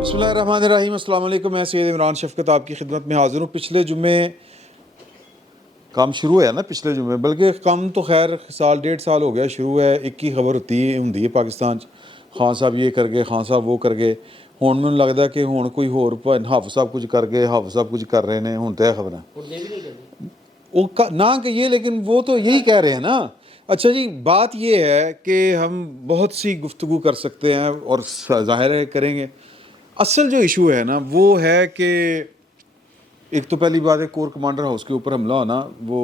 بسم اللہ الرحمن الرحیم. السلام علیکم. میں سید عمران شفقت آپ کی خدمت میں حاضر ہوں. پچھلے جمعے کام شروع ہوا نا پچھلے جمعے، بلکہ کام تو خیر سال ڈیڑھ سال ہو گیا شروع ہے. ایک ہی خبر ہوندی ہے پاکستان خان صاحب یہ کر گئے، خان صاحب وہ کر گئے. ہوں مجھے لگتا ہے کہ ہوں کوئی ہور حافظ صاحب کچھ کر گئے، حافظ صاحب کچھ کر رہے ہیں. ہوں تو خبر وہ نہ کہیے، لیکن وہ تو یہی کہہ رہے ہیں نا. اچھا جی، بات یہ ہے کہ ہم بہت سی گفتگو کر سکتے ہیں اور ظاہر ہے کریں گے. اصل جو ایشو ہے نا وہ ہے کہ ایک تو پہلی بات ہے کور کمانڈر ہاؤس کے اوپر حملہ ہونا، وہ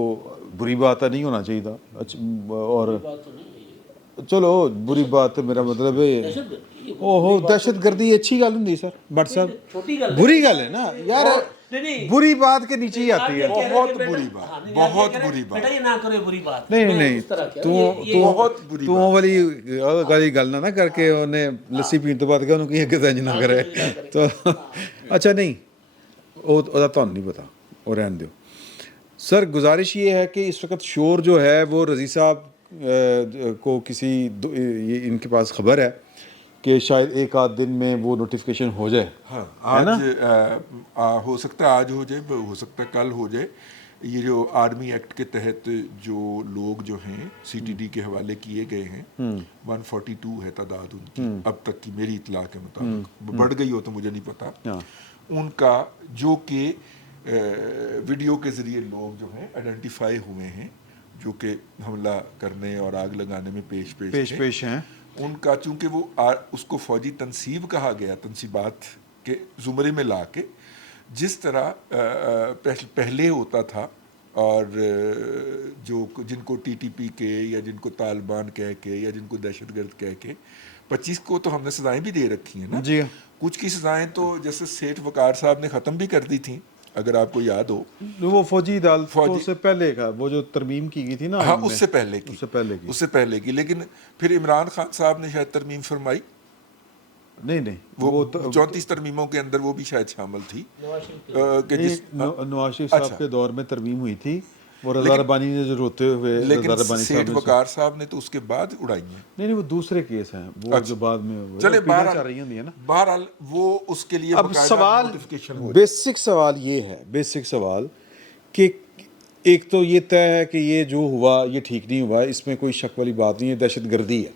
بری بات ہے، نہیں ہونا چاہیے تھا. اور چلو بری بات ہے، میرا مطلب ہے اوہو دہشت گردی اچھی گل ہوں سر بٹ صاحب بری گل ہے نا یار. بری بات کے نیچے ہی آتی ہے. بہت بری بات، بہت بری بات. نہیں تو والی گالی گل نہ کر کے انہیں لسی پین تو بعد کہ انہوں کی کسی نہ کرے تو اچھا نہیں وہ نہیں پتا وہ رہن دیو. سر گزارش یہ ہے کہ اس وقت شور جو ہے وہ رضی صاحب کو کسی ان کے پاس خبر ہے کہ شاید ایک آدھ دن میں وہ نوٹیفیکیشن ہو جائے. ہاں آج ہو سکتا ہے، آج ہو جائے، ہو سکتا ہے کل ہو جائے. یہ جو آرمی ایکٹ کے تحت جو لوگ جو ہیں سی ٹی ڈی کے حوالے کیے گئے ہیں 142 ہے تعداد ان کی اب تک کی میری اطلاع کے مطابق، بڑھ گئی ہو تو مجھے نہیں پتا. ان کا جو کہ ویڈیو کے ذریعے لوگ جو ہیں آئیڈینٹیفائی ہوئے ہیں جو کہ حملہ کرنے اور آگ لگانے میں پیش ہیں، ان کا چونکہ وہ اس کو فوجی تنصیب کہا گیا، تنصیبات کے زمرے میں لا کے جس طرح پہلے ہوتا تھا، اور جو جن کو ٹی ٹی پی کے یا جن کو طالبان کہہ کے یا جن کو دہشت گرد کہہ کے 25 کو تو ہم نے سزائیں بھی دے رکھی ہیں نا جی کچھ کی سزائیں تو جیسے سیٹھ وقار صاحب نے ختم بھی کر دی تھیں اگر آپ کو یاد ہو. وہ فوجی عدالتوں سے پہلے کا وہ جو ترمیم کی گئی تھی نا، ہاں اس سے پہلے کی لیکن پھر عمران خان صاحب نے شاید ترمیم فرمائی. نہیں وہ 34 ترمیموں کے اندر وہ بھی شاید شامل تھی کہ جس نواز شریف صاحب کے دور میں ترمیم ہوئی تھی. وہ رضا ربانی نے جو روتے ہوئے لیکن سیٹھ وقار صاحب نے تو اس کے بعد اڑائی ہیں. نہیں وہ دوسرے کیس ہیں وہ جو بعد میں چلے بہرحال وہ اس کے لیے اب سوال بیسک سوال یہ ہے، بیسک سوال کہ ایک تو یہ طے ہے کہ یہ جو ہوا یہ ٹھیک نہیں ہوا، اس میں کوئی شک والی بات نہیں ہے، دہشت گردی ہے.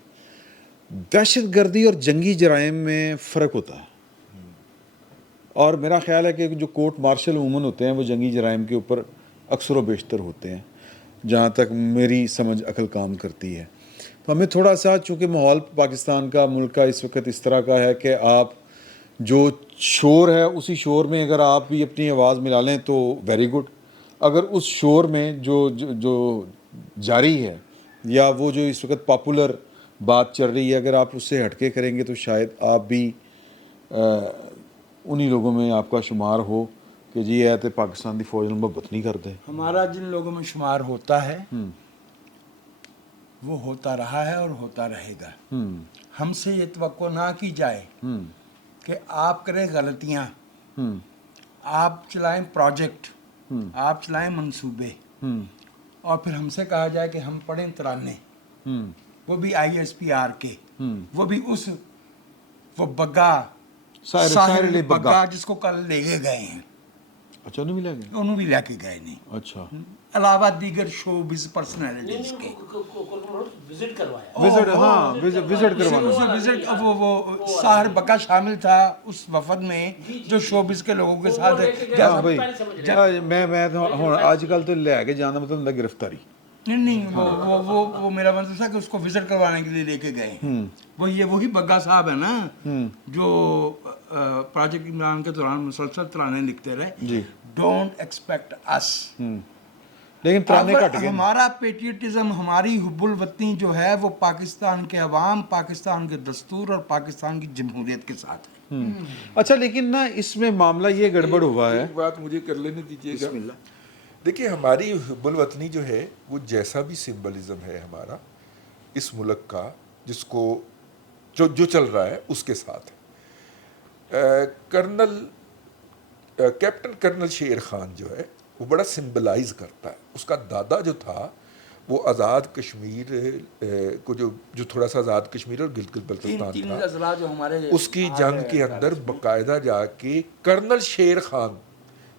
دہشت گردی اور جنگی جرائم میں فرق ہوتا ہے، اور میرا خیال ہے کہ جو کورٹ مارشل عموماً ہوتے ہیں وہ جنگی جرائم کے اوپر اکثر و بیشتر ہوتے ہیں، جہاں تک میری سمجھ عقل کام کرتی ہے. تو ہمیں تھوڑا سا، چونکہ ماحول پاکستان کا ملک کا اس وقت اس طرح کا ہے کہ آپ جو شور ہے اسی شور میں اگر آپ بھی اپنی آواز ملا لیں تو ویری گڈ. اگر اس شور میں جو جاری ہے یا وہ جو اس وقت پاپولر بات چل رہی ہے اگر آپ اس سے ہٹ کے کریں گے تو شاید آپ بھی انہی لوگوں میں آپ کا شمار ہو کہ جی ہے تو پاکستان دی فوج محبت نہیں کرتے. ہمارا جن لوگوں میں شمار ہوتا ہے وہ ہوتا رہا ہے اور ہوتا رہے گا. ہم سے یہ توقع نہ کی جائے کہ آپ کریں غلطیاں، آپ چلائیں پروجیکٹ، آپ چلائیں منصوبے، اور پھر ہم سے کہا جائے کہ ہم پڑھیں ترانے، وہ بھی ISPR کے، وہ بھی وہ بگا ساحر بگا جس کو کل لے کے گئے ہیں. اچھا انہوں بھی لے گئے؟ انہوں بھی لے کے گئے نہیں. اچھا علاوہ دیگر شوبز پرسنالٹیز کے وزٹ کروانا. وہ ساحر بکا شامل تھا اس وفد میں جو شوبز کے لوگوں کے ساتھ. میں آج کل تو لے کے جانا مطلب گرفتاری نہیں وہ میرا مطلب تھا کہ اس کو وزٹ کروانے کے لیے لے کے گئے ہیں. وہی بگا صاحب ہے نا جو پروجیکٹ عمران کے دوران مسلسل ترانے لکھتے رہے. ڈونٹ ایکسپیکٹ اس، لیکن ترانے کٹ گئے. ہمارا پیٹریٹزم، ہماری حب الوطنی جو ہے وہ پاکستان کے عوام، پاکستان کے دستور اور پاکستان کی جمہوریت کے ساتھ ہے. اچھا لیکن نا اس میں معاملہ یہ گڑبڑ ہوا ہے. ایک بات مجھے کر لینے دیجیے گا. دیکھیے ہماری حب الوطنی جو ہے وہ جیسا بھی سمبلزم ہے ہمارا اس ملک کا، جس کو جو چل رہا ہے اس کے ساتھ کیپٹن کرنل شیر خان جو ہے وہ بڑا سمبلائز کرتا ہے. اس کا دادا جو تھا وہ آزاد کشمیر کو جو تھوڑا سا آزاد کشمیر اور گلگت بلتستان تین تھا اضلاع جو ہمارے اس کی جنگ کے اندر باقاعدہ جا کے کرنل شیر خان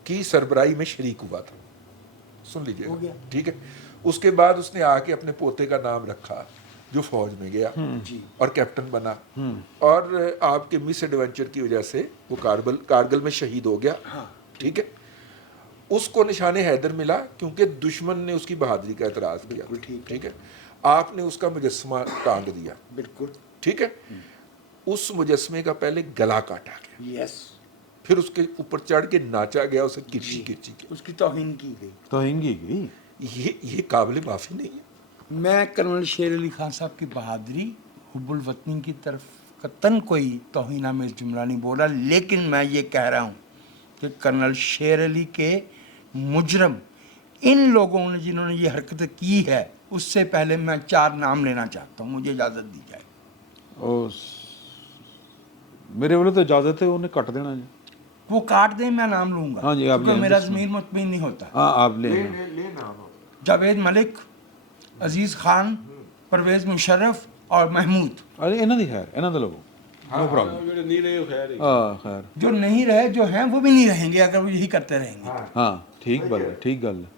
کی سربراہی میں شریک ہوا تھا. سن لیجیے، ٹھیک ہے. اس کے بعد اس نے آ کے اپنے پوتے کا نام رکھا جو فوج میں گیا اور کیپٹن بنا، اور آپ کے مس ایڈونچر کی وجہ سے وہ کارگل میں شہید ہو گیا. ٹھیک ہے. اس کو نشان حیدر ملا کیونکہ دشمن نے اس کی بہادری کا اعتراض کیا. ٹھیک ہے. آپ نے اس کا مجسمہ ٹانگ دیا. بالکل ٹھیک ہے. اس مجسمے کا پہلے گلا کاٹا گیا، یس، پھر اس کے اوپر چڑھ کے ناچا گیا، اسے کرچی کی. اس کی توہین کی گئی. توہین کی گئی. یہ قابل معافی نہیں ہے. میں کرنل شیر علی خان صاحب کی بہادری، حب الوطنی کی طرف قطعاً کوئی توہین آمیز جملہ نہیں بولا، لیکن میں یہ کہہ رہا ہوں کہ کرنل شیر علی کے مجرم ان لوگوں نے جنہوں نے یہ حرکت کی ہے، اس سے پہلے میں 4 نام لینا چاہتا ہوں، مجھے اجازت دی جائے. میرے والے تو اجازت ہے انہیں کٹ دینا جی. وہ کاٹ دیں، میں نام لوں گا. ہاں جی، آپ کیونکہ لیں. میرا ضمیر مطمئن نہیں ہوتا. ہاں آپ لے جاوید ملک، عزیز خان، پرویز مشرف اور محمود. ارے انہوں دی خیر، انہوں دے لوگو نو پرابلم. ہاں خیر، جو نہیں رہے جو ہیں وہ بھی نہیں رہیں گے اگر وہ یہی کرتے رہیں گے. ہاں ٹھیک گل ہے، ٹھیک گل ہے،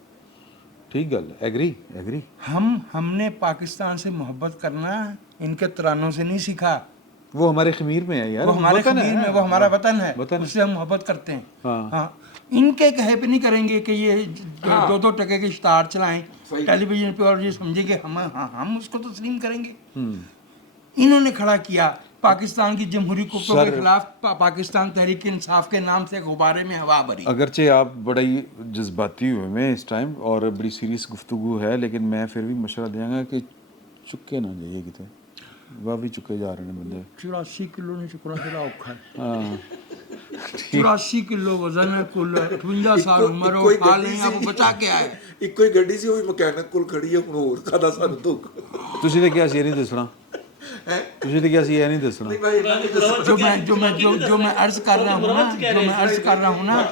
ٹھیک گل ہے. ایگری. ہم نے پاکستان سے محبت کرنا ان کے ترانوں سے نہیں سیکھا. وہ ہمارے خمیر میں ہے یار، وہ ہمارے خمیر میں، وہ ہمارا وطن ہے، وطن. اس سے ہم محبت کرتے ہیں. ہاں. ہاں، ان کے کہے پہ نہیں کریں گے کہ یہ 2 ٹکے کے اشتہار چلائیں ٹیلی ویژن پہ اور یہ سمجھیں کہ ہم اس کو تسلیم کریں گے. انہوں نے کھڑا کیا پاکستان کی جمہوری قوتوں کے خلاف، پاکستان تحریک انصاف کے نام سے غبارے میں ہوا بھری. اگرچہ آپ بڑی جذباتی ہوئے میں اس ٹائم اور بڑی سیریس گفتگو ہے، لیکن میں پھر بھی مشورہ دیا گا کہ چکے نہ جائیے کتے، وہ بھی چکے جا رہے ہیں بندے. 84 کلو نے چکنا تھوڑا اوکھا ہے. ہاں 84 کلو وزن ہے، کل 58 سال عمر ہو، کھا لیں آپ بچا کے آئے. ایک کوئی گڈی سی ہوئی مکینک کول کھڑی ہے، ہن اور کھادا سانو دکھ. تسی تے کیا سی نہیں دسنا، تسی تے کیا سی یہ نہیں دسنا. جو میں عرض کر رہا ہوں نا،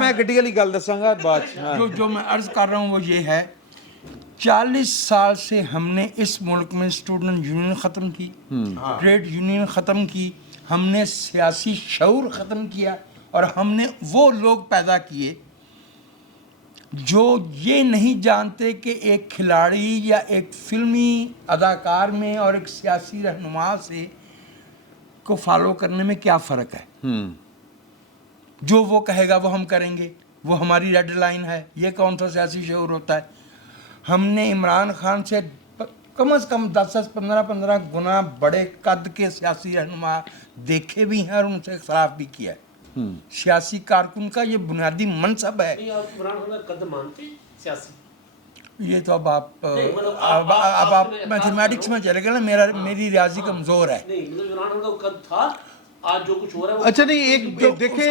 میں گڈی والی گل دساں گا بعد. جو میں عرض کر رہا ہوں وہ یہ ہے، 40 سال سے ہم نے اس ملک میں اسٹوڈنٹ یونین ختم کی، ٹریڈ یونین ختم کی، ہم نے سیاسی شعور ختم کیا، اور ہم نے وہ لوگ پیدا کیے جو یہ نہیں جانتے کہ ایک کھلاڑی یا ایک فلمی اداکار میں اور ایک سیاسی رہنما سے کو فالو کرنے میں کیا فرق ہے. جو وہ کہے گا وہ ہم کریں گے، وہ ہماری ریڈ لائن ہے. یہ کون سا سیاسی شعور ہوتا ہے؟ ہم نے عمران خان سے کم از کم 10-15 گنا بڑے قد کے سیاسی رہنما دیکھے بھی ہیں اور ان سے اختلاف بھی کیا ہے. سیاسی کارکن کا یہ بنیادی منصب ہے. یہ تو اب آپ میتھمیٹکس میں چلے گئے نا، میری ریاضی کمزور ہے. اچھا نہیں، ایک دیکھیں،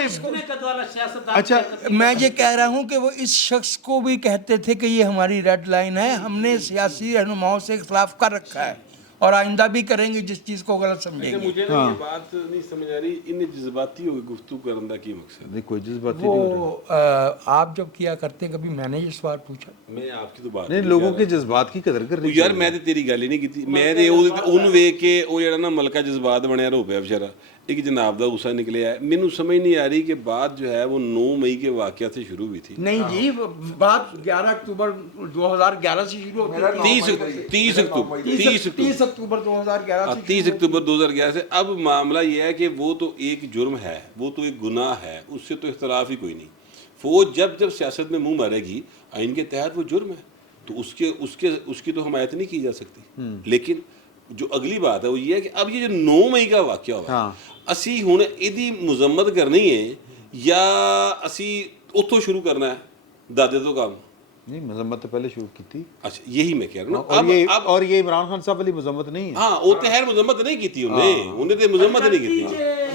اچھا میں یہ کہہ رہا ہوں کہ وہ اس شخص کو بھی کہتے تھے کہ یہ ہماری ریڈ لائن ہے. ہم نے سیاسی رہنماؤں سے اختلاف کر رکھا ہے اور آئندہ بھی کریں گے جس چیز کو غلط سمجھیں گے. مجھے نا یہ بات نہیں سمجھ آ رہی، ان جذباتی ہو گئی گفتگو کرنے کا کی مقصد ہے؟ کوئی جذباتی نہیں ہو رہا. وہ آپ جب کیا کرتے کبھی میں نے یہ سوال پوچھا؟ میں آپ کی تو بات نہیں، لوگوں کے جذبات کی قدر کر رہی یار میں تے تیری گل ہی نہیں کیتی. میں تے اون ویکھ کے او جڑا نا ملکہ جذبات بنیا رو پیا بیچارہ، ایک جناب دا غصہ نکلیا ہے. مینوں سمجھ نہیں آ رہی کہ بات جو ہے وہ 9 مئی کے واقعہ سے شروع ہوئی تھی. نہیں جی، بات 11 اکتوبر 2011 سے شروع ہوتی ہے. 30 اکتوبر 30 اکتوبر 2011 سے 30 اکتوبر 2011 سے. اب معاملہ یہ ہے کہ وہ تو ایک جرم ہے، وہ تو ایک گناہ ہے، اس سے تو اختلاف ہی کوئی نہیں. فوج جب سیاست میں منہ مارے گی آئین کے تحت وہ جرم ہے، تو اس کی تو حمایت نہیں کی جا سکتی. لیکن جو اگلی بات ہے وہ یہ ہے کہ اب یہ جو 9 مئی کا واقعہ ہوا، اسی ہن ایدی مذمت کرنی ہے یا اسی اتوں شروع کرنا ہے دادے تو کام؟ نہیں، مذمت تو پہلے شروع کی تھی. اچھا یہی میں کہہ رہا ہوں. اور یہ عمران خان صاحب والی مذمت نہیں ہے. ہاں وہ تو خیر مذمت نہیں کی تھی انہیں تو مذمت نہیں کی تھی.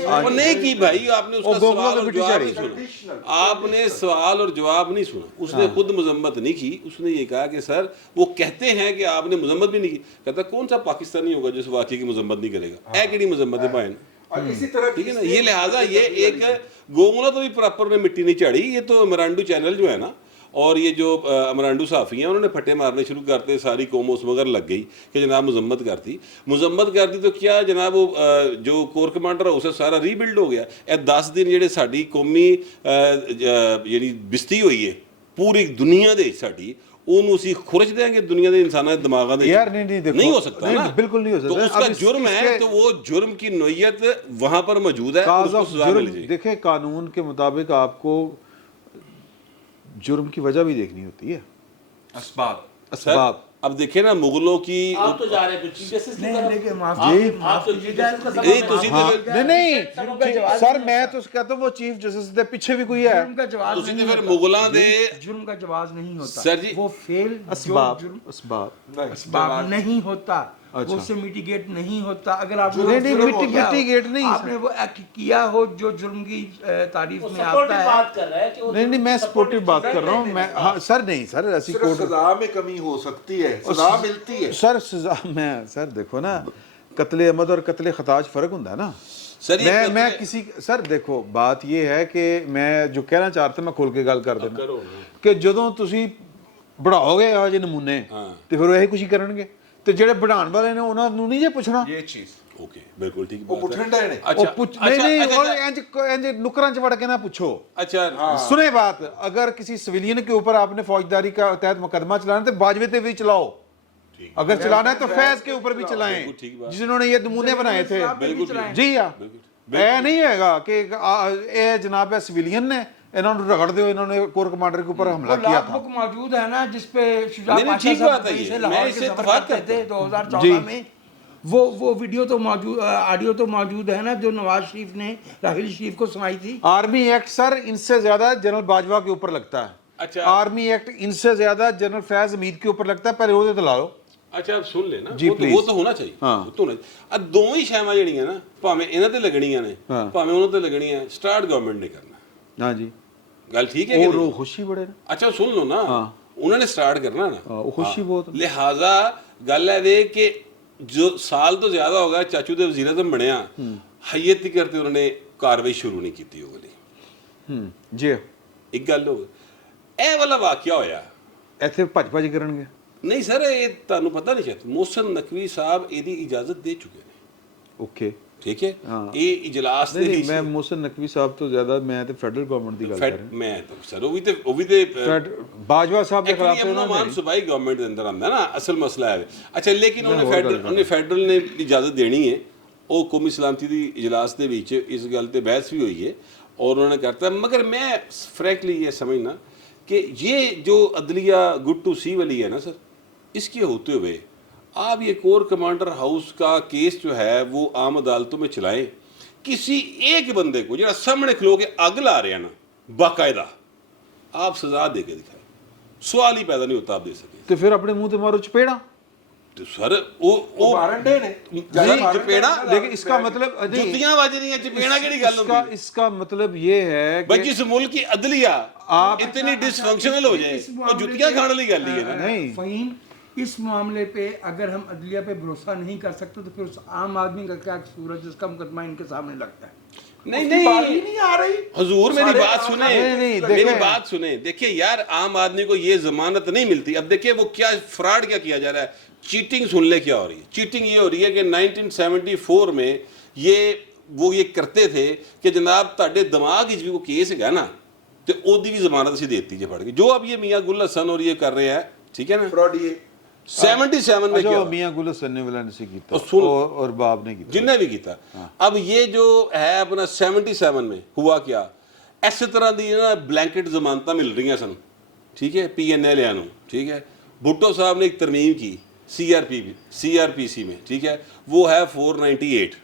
وہ نہیں کی بھائی، آپ نے اس کا سوال اور جواب نہیں سنا. آپ نے سوال اور جواب نہیں سنا. اس نے خود مذمت نہیں کی. اس نے یہ کہا کہ سر وہ کہتے ہیں کہ آپ نے مذمت بھی نہیں کی. کہتا کون سا پاکستانی ہوگا جس واقعے کی مذمت نہیں کرے گا؟ اے کیڑی مذمت ہے بھائی. اسی طرح ٹھیک ہے نا. یہ لہٰذا یہ ایک گونگلا تو بھی پراپر نے مٹی نہیں چاڑی. یہ تو مرانڈو چینل جو ہے نا اور یہ جو امرانڈو صحافی ہیں انہوں نے پھٹے مارنے شروع کرتے ساری قوم اس مگر لگ گئی کہ جناب مذمت کرتی تو کیا جناب وہ جو کور کمانڈر ہے اسے سارا ری بلڈ ہو گیا. 10 دن جہے ساری قومی یعنی بستی ہوئی ہے پوری دنیا دے ساری اونوں اسی خرچ دیں گے دنیا دے انساناں دے دماغاں دے یار نہیں ہو سکتا نا, بالکل نہیں ہو سکتا. تو اس کا جرم ہے تو وہ جرم کی نوعیت وہاں پر موجود ہے, اس کو سزا مل جائے. دیکھیں قانون کے مطابق آپ کو جرم کی وجہ بھی دیکھنی ہوتی ہے, اسباب. اب دیکھیں نا مغلوں کی آپ تو جا رہے ہیں چیف جسٹس کی طرف. لیکن نہیں سر میں تو کہتا ہوں وہ چیف جسٹس دے پیچھے بھی کوئی ہے. جرم کا جواز تسی نہیں تے پھر ہوتا. مغلاں دے جرم کا جواز نہیں ہوتا سر جی وہ فیل اسباب اسباب نہیں ہوتا, وہ سے میٹیگیٹ نہیں ہوتا. اگر آپ نے نہیں میٹیگیٹ نہیں, آپ نے وہ ایکٹ کیا ہو جو جرم کی تعریف میں سپورٹی آتا ہے. بات کر رہا ہے کہ نہیں میں سپورٹیو بات کر رہا ہوں. میں ہاں سر نہیں سر ایسی صرف سزا میں کمی ہو سکتی ہے, سزا ملتی ہے سر سزا میں سر دیکھو نا قتل عمد اور قتل خطا فرق ہوتا ہے نا. سر میں کسی سر دیکھو بات یہ ہے کہ میں جو کہنا چاہتا میں کھول کے گل کر دینا کہ جدوں تسی بڑھاؤ گے آج نمونے تے پھر وہی کچھ کرن گے تے جڑے بڑھان والے نے انہاں نوں نہیں جے پوچھنا. یہ چیز اوکے بالکل ٹھیک وہ بات ہے. پٹھنڈا نے نہیں اور انج نکراں چ وڑ کے نہ پوچھو. اچھا سنیں بات, اگر کسی سویلین کے اوپر آپ نے فوجداری کا تحت مقدمہ چلانا تو باجوے تے بھی چلاؤ, اگر چلانا ہے تو فیض کے اوپر بھی چلائیں جنہوں نے یہ نمونے بنائے تھے. جی ہاں اے نہیں ہے گا کہ اے جناب سویلین نے انہوں نے رگڑ دیو, انہوں نے کور کمانڈر کے اوپر حملہ کیا تھا. بک موجود ہے نا جس پہ شجاع نہیں پاشا ٹھیک بات صاحب ہے دبئی سے یہ, میں لاہور اس کے سے سفر اتفاق کرتے کرتا تھے ہوں. 2014 میں. وہ ویڈیو تو موجود, آڈیو تو موجود ہے نا جو نواز شریف نے راہیل شریف کو سنائی تھی. آرمی ایکٹ سر ان سے زیادہ جنرل باجوہ کے اوپر لگتا ہے. اچھا آرمی ایکٹ ان سے زیادہ جنرل فیض حمید کے اوپر لگتا ہے. پہلے وہ دلا لو. اچھا آپ سن لیں نا, جی وہ تو ہونا چاہیے. وہ تو ہونا چاہیے. اب دونوں ہی شیواں جڑیاں نا بھاویں انہاں تے لگنیاں نے بھاویں انہاں تے لگنیاں, سٹارٹ گورنمنٹ نے کرنا. ہاں جی گل ٹھیک ہے کہ وہ خوشی بڑے نا. اچھا سن لو نا, انہوں نے سٹارٹ کرنا نا, وہ خوشی بہت. لہٰذا گل ہے وے کہ جو سال تو زیادہ ہو گیا چاچو دے وزیر اعظم بنیا, حیت ہی کرتے انہوں نے کاروائی شروع نہیں کی وہ والی. جی ایک گل ہو اے والا واقعہ ہویا ایتھے بھج کرن گے. نہیں سر یہ تمہیں پتہ نہیں شاید محسن نقوی صاحب یہ اجازت دے چکے ہیں. اوکے ٹھیک ہے, یہ اجلاس دے نہیں میں محسن نقوی صاحب تو زیادہ میں تے فیڈرل گورنمنٹ دی گل کر رہا. میں تو سر وہ بھی تے باجوہ صاحب کے خلاف ایکچولی مان صوبائی گورنمنٹ دے اندر آندا ہے نا اصل مسئلہ ہے. اچھا لیکن انہوں نے فیڈرل نے اجازت دینی ہے, وہ قومی سلامتی دی اجلاس دے وچ اس گل تے بحث بھی ہوئی ہے اور انہوں نے کرتا ہے. مگر میں فرینکلی یہ سمجھنا کہ یہ جو عدلیہ گڈ ٹو سی والی ہے نا سر, اس کے ہوتے ہوئے آپ یہ کور کمانڈر ہاؤس کا کیس جو ہے وہ عام عدالتوں میں چلائیں. کسی ایک بندے کو جڑا سامنے کھلو کے اگ لا رہے ہیں نا باقاعدہ, آپ سزا دے کے دکھائیں. سوال ہی پیدا نہیں ہوتا آپ دے سکیں تو پھر اپنے منہ تے مارو چپیڑا. تو سر وہ وارنٹے نے چپیڑا لیکن اس کا مطلب جتیاں بج رہی ہیں, چپیڑا کیڑی گل ہوندی ہے. اس کا مطلب یہ ہے بھائی جس ملک کی عدلیہ اتنی ڈس فنکشنل ہو جائے وہ جتیاں کھانے والی گل ہی ہے نا. نہیں فہیم اس معاملے پہ اگر ہم عدلیہ پہ بھروسہ نہیں کر سکتے تو پھر اس عام آدمی کا کیا قصور ہے جس کا مقدمہ ان کے سامنے لگتا ہے. نہیں آ رہی حضور میری بات سنیں, میری بات سنیں. دیکھیں یار عام آدمی کو یہ ضمانت نہیں ملتی. اب دیکھیں وہ کیا فراڈ کیا کیا جا رہا ہے. چیٹنگ سن لے کیا ہو رہی ہے. چیٹنگ یہ ہو رہی ہے کہ 1974 میں وہ یہ کرتے تھے کہ جناب تاڈے دماغ وچ بھی کوئی کیس ہے نا تو او دی بھی ضمانت اسی دیتی جے پڑھ کے, جو اب یہ میاں گل حسن اور یہ کر رہے ہیں. ٹھیک ہے نا, فراڈ یہ 77 میں کیا میاں گل حسن نے والا نہیں کیتا اور باب نے کیتا, جن نے بھی کیتا. اب یہ جو ہے اپنا 77 میں ہوا کیا, ایسے طرح دی نا بلینکٹ ضمانتاں مل رہی ہیں سن. ٹھیک ہے, پی این ایل نو. ٹھیک ہے, بھٹو صاحب نے ایک ترمیم کی سی آر پی سی میں. ٹھیک ہے, وہ ہے 498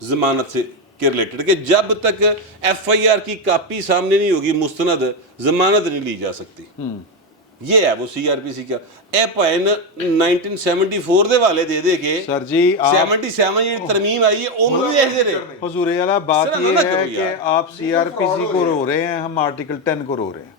ضمانت سے کے ریلیٹڈ کہ جب تک ایف آئی آر کی کاپی سامنے نہیں ہوگی مستند ضمانت نہیں لی جا سکتی. یہ ہے وہ سی آر پی سی کا. اے پائن 1974 دے والے دے کے سر جی 77 یہ ترمیم آئی ہے انہوں بھی دیکھ دے رہے. حضور اعلیٰ بات یہ ہے کہ آپ سی آر پی سی کو رو رہے ہیں, ہم آرٹیکل 10 کو رو رہے ہیں.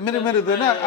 ਮੇਰੇ ਤੇ ਨਾ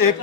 ਇੱਕ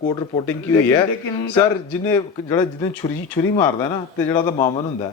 ਕੋਰਟ ਰਿਪੋਰਟਿੰਗ ਕੀ ਹੋਈ ਹੈ ਸਰ। ਜਿਹਨੇ ਛੁਰੀ ਮਾਰਦਾ ਨਾ ਤੇ ਜਿਹੜਾ ਦਾ ਮਾਮਨ ਹੁੰਦਾ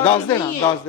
ਦੱਸ ਦੇਣਾ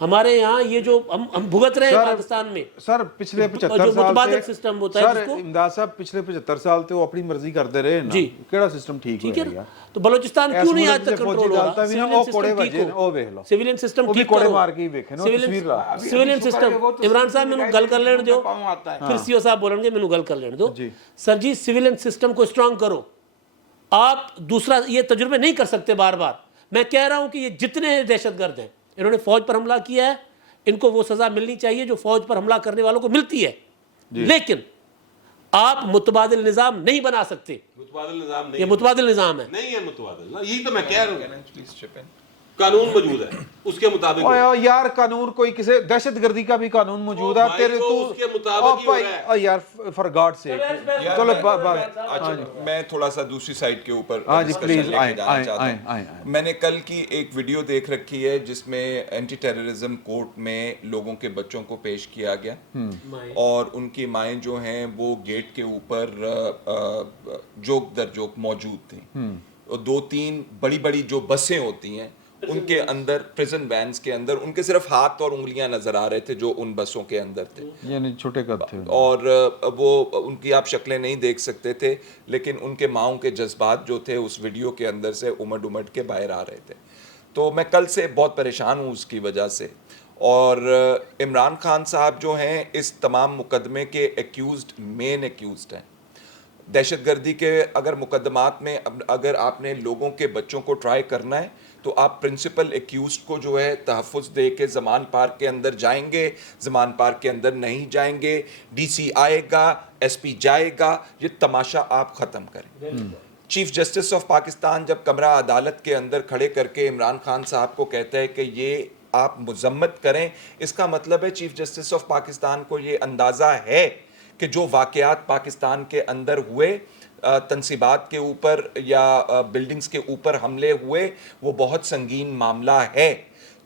ہمارے یہاں یہ جو ہم بھگت رہے ہیں پاکستان میں سر پچھلے 75 جو سال متبادل سے سسٹم ہوتا ہے سر جس کو امداد صاحب پچھلے 75 سال تے وہ اپنی مرضی کرتے رہے نا جی کیڑا سسٹم ٹھیک ٹھیک ہے ہویا نا تو بلوچستان کیوں نہیں آج تک فوجی کنٹرول ہو عدالتاں بھی نا رہا وہ کوڑے وجے نے وہ ویکھ لو سیویلین سسٹم وہ بھی ٹھیک کوڑے کرو مار کے ہی ویکھے نا وہ تصویر لا سیویلین سسٹم عمران صاحب مینوں گل کر لین دیو پھر سی او صاحب بولن گے مینوں گل کر لین دو سر جی سیویلین سسٹم کو اسٹرانگ کرو آپ دوسرا یہ تجربے نہیں کر سکتے بار بار میں کہہ رہا ہوں کہ یہ جتنے دہشت گرد ہیں انہوں نے فوج پر حملہ کیا ہے ان کو وہ سزا ملنی چاہیے جو فوج پر حملہ کرنے والوں کو ملتی ہے لیکن آپ متبادل نظام نہیں بنا سکتے متبادل نظام نہیں یہ متبادل نظام ہے نہیں ہے متبادل یہی تو میں کہہ رہا ہوں قانون موجود ہے اس کے مطابق اوے یار قانون کوئی کسی دہشت گردی کا بھی قانون موجود ہے تیرے تو اس کے مطابق ہی ہو رہا ہے او یار فار گاڈ سیک چلو میں تھوڑا سا دوسری سائٹ کے اوپر ہاں جی ڈسکشن پلیز لے کے جانا چاہتا ہوں میں نے کل کی ایک ویڈیو دیکھ رکھی ہے جس میں اینٹی ٹیررزم کورٹ میں لوگوں کے بچوں کو پیش کیا گیا اور ان کی مائیں جو ہیں وہ گیٹ کے اوپر جوک در جوک موجود تھیں اور 2-3 بڑی بڑی جو بسیں ہوتی ہیں ان کے اندر پریزن وینز کے اندر ان کے صرف ہاتھ اور انگلیاں نظر آ رہے تھے جو ان بسوں کے اندر تھے یعنی چھوٹے قد تھے اور وہ ان کی آپ شکلیں نہیں دیکھ سکتے تھے لیکن ان کے ماؤں کے جذبات جو تھے اس ویڈیو کے اندر سے امڈ کے باہر آ رہے تھے تو میں کل سے بہت پریشان ہوں اس کی وجہ سے اور عمران خان صاحب جو ہیں اس تمام مقدمے کے مین ایکیوزڈ ہیں دہشت گردی کے اگر مقدمات میں اگر آپ نے لوگوں کے بچوں کو ٹرائی کرنا ہے تو آپ پرنسپل ایکیوزڈ کو جو ہے تحفظ دے کے زمان پارک کے اندر جائیں گے زمان پارک کے اندر نہیں جائیں گے ڈی سی آئے گا ایس پی جائے گا یہ تماشا آپ ختم کریں چیف جسٹس آف پاکستان جب کمرہ عدالت کے اندر کھڑے کر کے عمران خان صاحب کو کہتا ہے کہ یہ آپ مذمت کریں اس کا مطلب ہے چیف جسٹس آف پاکستان کو یہ اندازہ ہے کہ جو واقعات پاکستان کے اندر ہوئے تنصیبات کے اوپر یا بلڈنگز کے اوپر حملے ہوئے وہ بہت سنگین معاملہ ہے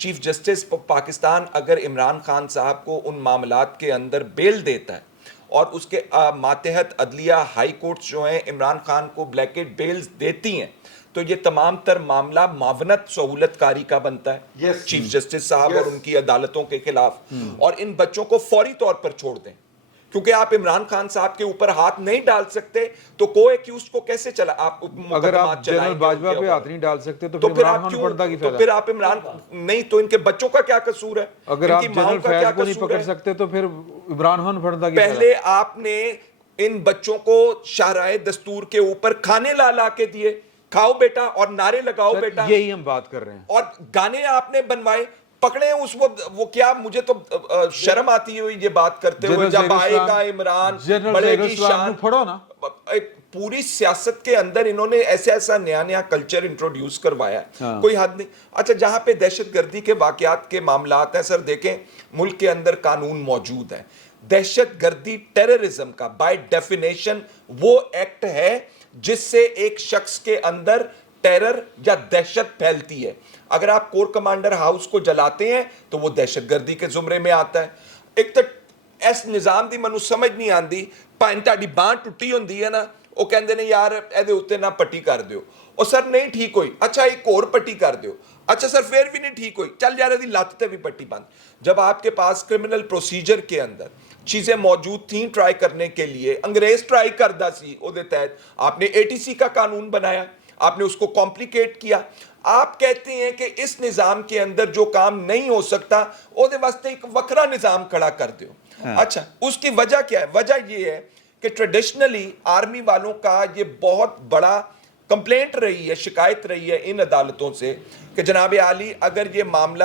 چیف جسٹس پاکستان اگر عمران خان صاحب کو ان معاملات کے اندر بیل دیتا ہے اور اس کے ماتحت عدلیہ ہائی کورٹس جو ہیں عمران خان کو بلیکٹ بیلز دیتی ہیں تو یہ تمام تر معاملہ معاونت سہولت کاری کا بنتا ہے چیف جسٹس صاحب اور ان کی عدالتوں کے خلاف اور ان بچوں کو فوری طور پر چھوڑ دیں کیونکہ آپ عمران خان صاحب کے اوپر ہاتھ نہیں ڈال سکتے تو کو ایکیوزڈ کو کیسے چلا آپ اگر آپ جنرل باجوہ پہ ہاتھ نہیں ڈال سکتے تو پھر عمران خان پردہ کی فائدہ تو پھر آپ عمران نہیں تو ان کے بچوں کا کیا قصور ہے اگر آپ جنرل فیض کو نہیں پکڑ سکتے تو پھر عمران خان پردہ کی فائدہ پہلے آپ نے ان بچوں کو شاہراہ دستور کے اوپر کھانے لا کے دیے کھاؤ بیٹا اور نعرے لگاؤ بیٹا یہی ہم بات کر رہے ہیں اور گانے آپ نے بنوائے پکڑے اس وہ کیا مجھے تو شرم آتی ہے یہ بات کرتے ہوئے جب آئے گا عمران بڑے کی شان پڑھو نا پوری سیاست کے اندر انہوں نے ایسا نیا کلچر انٹروڈیوس کروایا کوئی حد نہیں اچھا جہاں پہ دہشت گردی کے واقعات کے معاملات ہیں سر دیکھیں ملک کے اندر قانون موجود ہے دہشت گردی ٹیررزم کا بائی ڈیفینیشن وہ ایکٹ ہے جس سے ایک شخص کے اندر ٹیرر یا دہشت پھیلتی ہے اگر آپ کور کمانڈر ہاؤس کو جلاتے ہیں تو وہ دہشت گردی کے زمرے میں آتا ہے ایک تو اس نظام دی منو سمجھ نہیں آندی پانٹاڑی بان ٹوٹی ہوندی ہے نا وہ کہندے نے یار ایدے اوتے نہ پٹی کر دیو اور سر نہیں ٹھیک ہوئی اچھا ایک اور پٹی کر دیو اچھا سر پھر بھی نہیں ٹھیک ہوئی چل یار دی لات تے بھی پٹی بند جب آپ کے پاس کرمنل پروسیجر کے اندر چیزیں موجود تھیں ٹرائی کرنے کے لیے انگریز ٹرائی کردہ سی او دے تحت آپ نے اے ٹی سی کا قانون بنایا آپ نے اس کو کمپلیکیٹ کیا آپ کہتے ہیں کہ اس نظام کے اندر جو کام نہیں ہو سکتا او دے واسطے ایک وکرا نظام کھڑا کر دیو اچھا اس کی وجہ کیا ہے وجہ یہ ہے کہ ٹریڈیشنلی آرمی والوں کا یہ بہت بڑا کمپلینٹ رہی ہے شکایت رہی ہے ان عدالتوں سے کہ جناب عالی اگر یہ معاملہ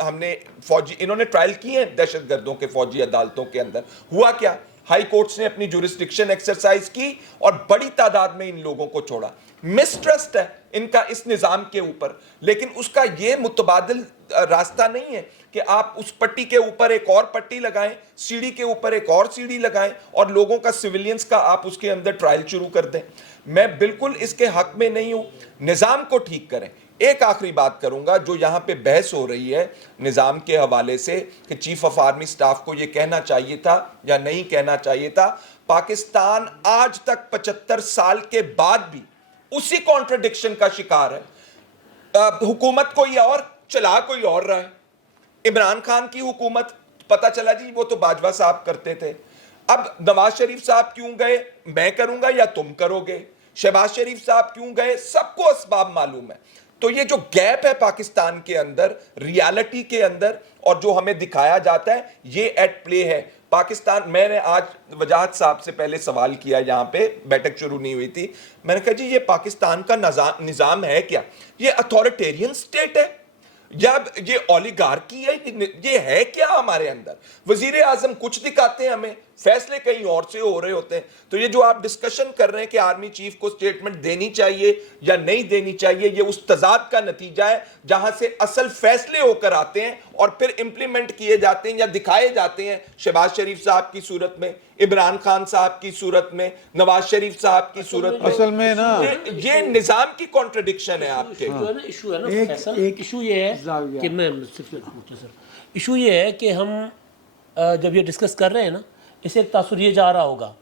ہم نے فوجی انہوں نے ٹرائل کی ہیں دہشت گردوں کے فوجی عدالتوں کے اندر ہوا کیا ہائی کورٹس نے اپنی جورسڈکشن ایکسرسائز کی اور بڑی تعداد میں ان لوگوں کو چھوڑا مسٹرسٹ ہے ان کا اس نظام کے اوپر لیکن اس کا یہ متبادل راستہ نہیں ہے کہ آپ اس پٹی کے اوپر ایک اور پٹی لگائیں سیڑھی کے اوپر ایک اور سیڑھی لگائیں اور لوگوں کا سیویلینز کا آپ اس کے اندر ٹرائل شروع کر دیں میں بالکل اس کے حق میں نہیں ہوں نظام کو ٹھیک کریں ایک آخری بات کروں گا جو یہاں پہ بحث ہو رہی ہے نظام کے حوالے سے کہ چیف آف آرمی سٹاف کو یہ کہنا چاہیے تھا یا نہیں کہنا چاہیے تھا پاکستان آج تک 75 سال کے بعد بھی اسی کانٹرڈکشن کا شکار ہے حکومت کوئی اور چلا کوئی اور رہا ہے عمران خان کی حکومت پتہ چلا جی وہ تو باجوہ صاحب کرتے تھے، اب نواز شریف صاحب کیوں گئے، میں کروں گا یا تم کرو گے، شہباز شریف صاحب کیوں گئے، سب کو اسباب معلوم ہے. تو یہ جو گیپ ہے پاکستان کے اندر ریالٹی کے اندر اور جو ہمیں دکھایا جاتا ہے یہ ایٹ پلے ہے. پاکستان، میں نے آج وجاہت صاحب سے پہلے سوال کیا یہاں پہ، بیٹھک شروع نہیں ہوئی تھی، میں نے کہا جی یہ پاکستان کا نظام ہے کیا؟ یہ اتھارٹیرین سٹیٹ ہے یا یہ اولیگارکی ہے؟ یہ ہے کیا ہمارے اندر؟ وزیر اعظم کچھ دکھاتے ہیں ہمیں، فیصلے کہیں اور سے ہو رہے ہوتے ہیں. تو یہ جو آپ ڈسکشن کر رہے ہیں کہ آرمی چیف کو سٹیٹمنٹ دینی چاہیے یا نہیں دینی چاہیے، یہ اس تضاد کا نتیجہ ہے جہاں سے اصل فیصلے ہو کر آتے ہیں اور پھر امپلیمنٹ کیے جاتے ہیں یا دکھائے جاتے ہیں. شہباز شریف صاحب کی صورت میں، عمران خان صاحب کی صورت میں، نواز شریف صاحب کی صورت میں، اصل میں نا یہ نظام کی کانٹرڈکشن ہے آپ کے. جو ہے نا ایشو ہے نا فیصل، ایشو یہ ہے کہ میں صرف ایشو یہ ہے کہ ہم جب یہ ڈسکس کر رہے ہیں نا، اسے ایک تاثر یہ جا رہا ہوگا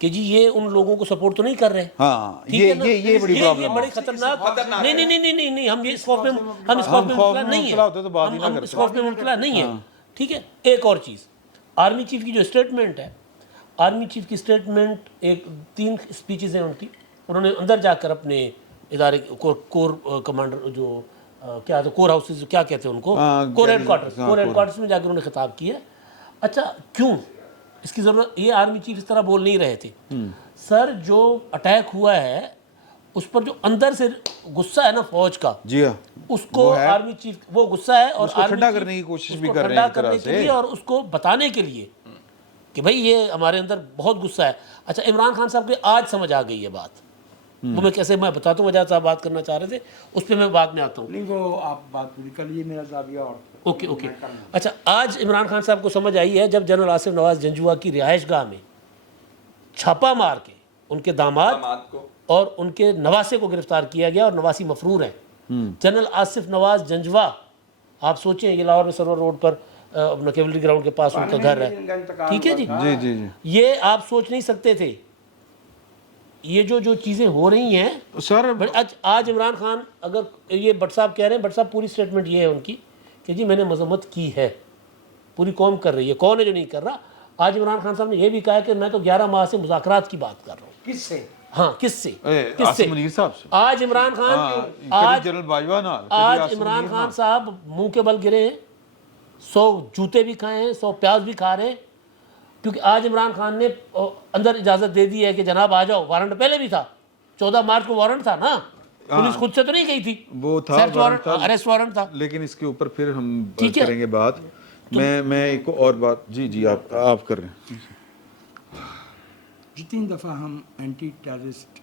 کہ جی یہ ان لوگوں کو سپورٹ تو نہیں کر رہے. ہاں ٹھیک ہے نا؟ یہ بڑی پرابلم یہ ہے. بڑی خطرناک نہیں ہم یہ اس خوف میں مبتلا نہیں ہیں، ہم اس خوف میں مبتلا نہیں ہیں. ٹھیک ہے. ایک اور چیز، آرمی چیف کی جو اسٹیٹمنٹ ہے، آرمی چیف کی اسٹیٹمنٹ، ایک 3 اسپیچز ہیں ان کی، انہوں نے اندر جا کر اپنے ادارے کور کمانڈر جو کیا تھا، کور ہاؤسز کیا کہتے ہیں ان کو، کور ہیڈ کوارٹرز میں جا کر انہوں نے خطاب کیا. اچھا کیوں اس کی ضرورت؟ یہ آرمی چیف اس طرح بول نہیں رہے تھے. سر جو اٹیک ہوا ہے اس پر جو اندر سے غصہ ہے نا فوج کا، جی ہاں، اس کو آرمی چیف وہ غصہ ہے اور ٹھنڈا کرنے کی کوشش بھی کر رہے ہیں ایک طرح سے، اور اس کو بتانے کے لیے کہ بھائی یہ ہمارے اندر بہت غصہ ہے. اچھا عمران خان صاحب کو آج سمجھ آ گئی یہ بات، وہ میں کیسے میں بتاتا ہوں، وجہ صاحب بات کرنا چاہ رہے تھے اس پہ میں بعد میں آتا ہوں. نہیں وہ آپ بات پوری کر لیجیے، میرا زاویہ اور اوکے. اچھا آج عمران خان صاحب کو سمجھ آئی ہے جب جنرل آصف نواز جنجوعہ کی رہائش گاہ میں چھاپا مار کے ان کے داماد کو اور ان کے نواسے کو گرفتار کیا گیا اور نواسی مفرور ہیں. جنرل آصف نواز جنجوعہ، آپ سوچیں یہ لاہور میں سرور روڈ پر اپنا کیولری گراؤنڈ کے پاس ان کا گھر ہے. ٹھیک ہے جی، جی یہ آپ سوچ نہیں سکتے تھے یہ جو چیزیں ہو رہی ہیں. سر آج عمران خان، اگر یہ بٹ صاحب کہہ رہے ہیں، بٹ صاحب پوری سٹیٹمنٹ یہ ہے ان کی کہ جی میں نے مذمت کی ہے، پوری قوم کر رہی ہے، کون ہے جو نہیں کر رہا. آج عمران خان صاحب نے یہ بھی کہا ہے کہ میں تو 11 ماہ سے مذاکرات کی بات کر رہا ہوں. کس سے؟ ہاں کس سے؟ عاصم منیر صاحب سے. آج عمران خان جنرل باجوہ نا، آج عمران خان صاحب منہ کے بل گرے ہیں، 100 جوتے بھی کھائے ہیں، 100 پیاز بھی کھا رہے ہیں، کیونکہ آج عمران خان نے اندر اجازت دے دی ہے کہ جناب آ جاؤ. وارنٹ پہلے بھی تھا، 14 مارچ کو وارنٹ تھا نا، پولیس خود سے تو نہیں گئی تھی، وہ تھا اریسٹ وارنٹ تھا. لیکن اس کے اوپر پھر ہم کریں گے بات. میں ایک اور بات، جی آپ کر رہے ہیں. جتنی دفعہ ہم اینٹی ٹیررسٹ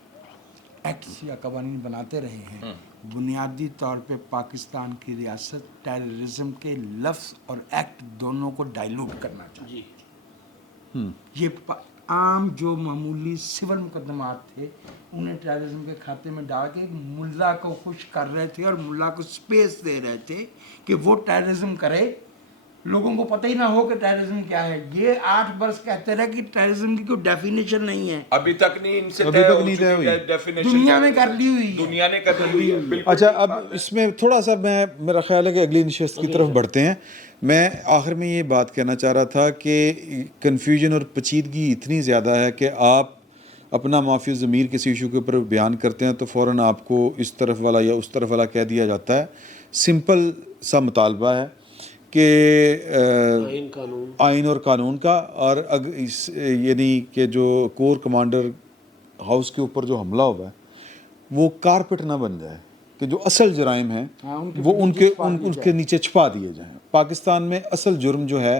ایکٹس یا قوانین بناتے رہے ہیں، بنیادی طور پہ پاکستان کی ریاست ٹیررزم کے لفظ اور ایکٹ دونوں کو ڈائلوٹ کرنا چاہیے. یہ عام جو معمولی سول مقدمات تھے انہیں ٹیررزم کے کھاتے میں ڈال کے ملا کو خوش کر رہے تھے اور ملا کو سپیس دے رہے تھے کہ وہ ٹیررزم کرے، لوگوں کو پتہ ہی نہ ہو کہ ٹیررزم کیا ہے. یہ 8 برس کہتے رہے کہ ٹیررزم کی کوئی ڈیفینیشن نہیں ہے، ابھی تک نہیں ان سے ڈیفینیشن دنیا نے کر لی ہوئی ہے. دنیا نے کر لی ہے. بالکل. اچھا اب اس میں تھوڑا سا میرا خیال ہے کہ اگلی نشست کی طرف بڑھتے ہیں. میں آخر میں یہ بات کہنا چاہ رہا تھا کہ کنفیوژن اور پیچیدگی اتنی زیادہ ہے کہ آپ اپنا معافی ضمیر کسی ایشو کے اوپر بیان کرتے ہیں تو فوراً آپ کو اس طرف والا یا اس طرف والا کہہ دیا جاتا ہے. سمپل سا مطالبہ ہے کہ آئین اور قانون کا، اور یعنی کہ جو کور کمانڈر ہاؤس کے اوپر جو حملہ ہوا ہے وہ کارپٹ نہ بن جائے، کہ جو اصل جرائم ہیں وہ ان کے نیچے چھپا دیے جائیں. پاکستان میں اصل جرم جو ہے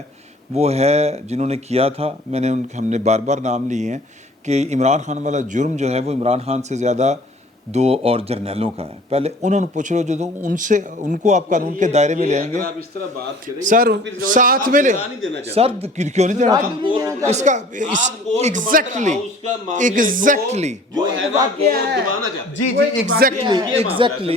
وہ ہے جنہوں نے کیا تھا، ہم نے بار بار نام لیے ہیں کہ عمران خان والا جرم جو ہے وہ عمران خان سے زیادہ 2 اور جرنیلوں کا ہے. پہلے انہوں نے پوچھ لو، جو ان کو آپ قانون کے دائرے میں لے آئیں گے. سر ساتھ میں لے، سر کیوں نہیں دینا چاہتے اس کا؟ ایگزیکٹلی جی ایگزیکٹلی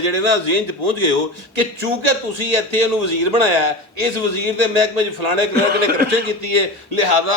ਜਿਹੜੇ ਨਾ ਜ਼ੇਨ 'ਚ ਪਹੁੰਚ ਗਏ ਹੋ ਕਿ ਚੂੰਕਿ ਤੁਸੀਂ ਇੱਥੇ ਇਹਨੂੰ ਵਜ਼ੀਰ ਬਣਾਇਆ ਹੈ, ਇਸ ਵਜ਼ੀਰ ਦੇ ਮਹਿਕਮੇ 'ਚ ਫਲਾਣੇ ਕਲਰਕ ਨੇ ਕਰਪਸ਼ਨ ਕੀਤੀ ਹੈ, ਲਿਹਾਜ਼ਾ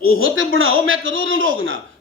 ਉਹ ਤੇ ਬਣਾਓ, ਮੈਂ ਕਦੋਂ ਉਹਨੂੰ ਰੋਕਣਾ,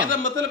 ਇਹਦਾ ਮਤਲਬ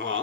ਹਾਂ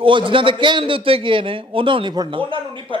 ਉਹ ਜਿਨ੍ਹਾਂ ਦੇ ਕਹਿਣ ਦੇ ਉੱਤੇ ਗਏ ਨੇ ਉਹਨਾਂ ਨੂੰ ਨਹੀਂ ਫੜਨਾ। ਉਹਨਾਂ ਨੂੰ ਨਹੀਂ ਫੜ,